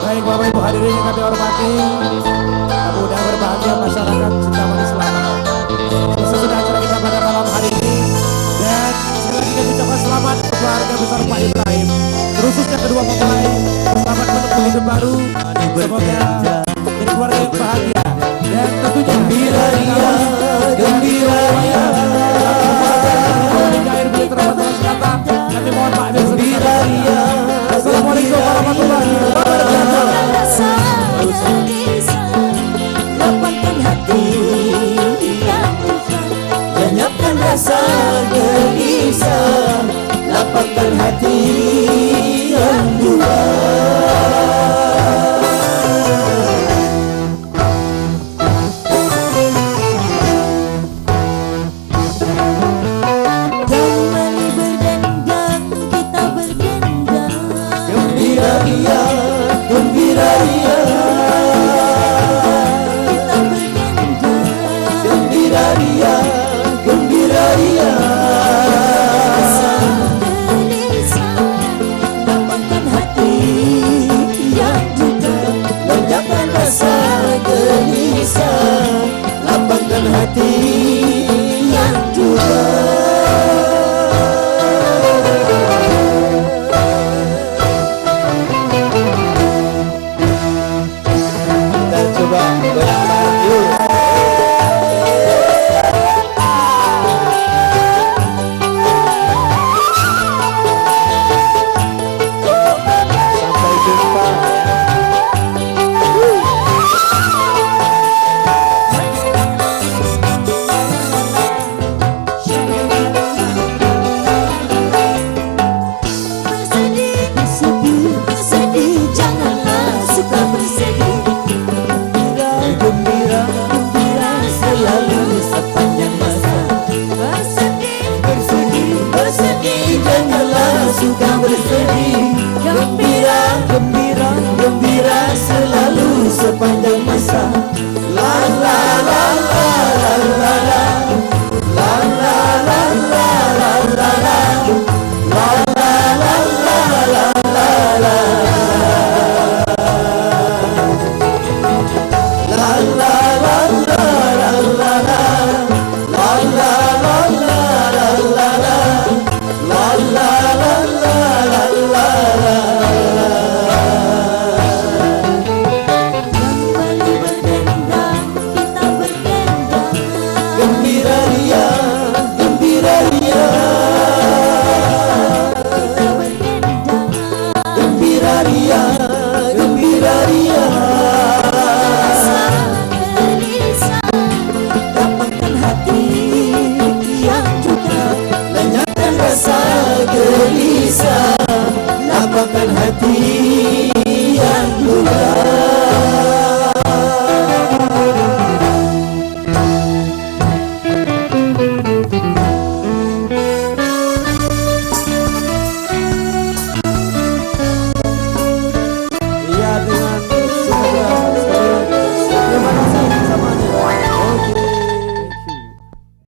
Baik Bapak Ibu hadirin yang kami hormati, mudah berbahagia masyarakat Cintamani Selatan. Sesudah acara kita pada malam hari ini, dan sekali lagi kami ucapkan selamat keluarga besar Pak Ibrahim, khususnya kedua mempelai, selamat menempuh hidup baru. Semoga